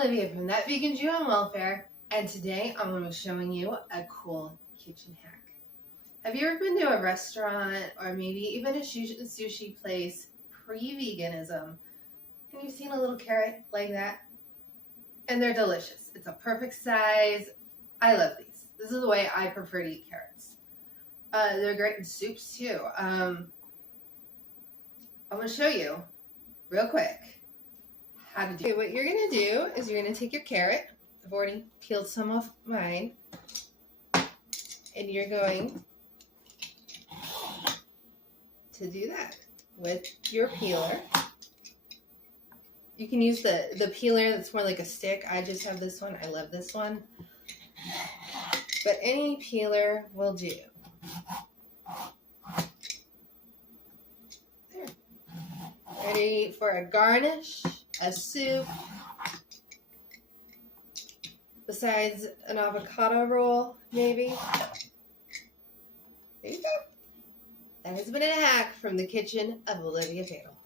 Olivia from That Vegan Jew on Welfare, and today I'm going to be showing you a cool kitchen hack. Have you ever been to a restaurant or maybe even a sushi place pre-veganism and you've seen a little carrot like that? And they're delicious. It's a perfect size. I love these. This is the way I prefer to eat carrots. They're great in soups too. I'm going to show you real quick how to do it. What you're going to do is you're going to take your carrot. I've already peeled some off mine. And you're going to do that with your peeler. You can use the peeler that's more like a stick. I just have this one. I love this one. But any peeler will do. There. Ready for a garnish, a soup, besides an avocado roll, maybe. There you go. That has been a hack from the kitchen of Olivia Strip Carrots.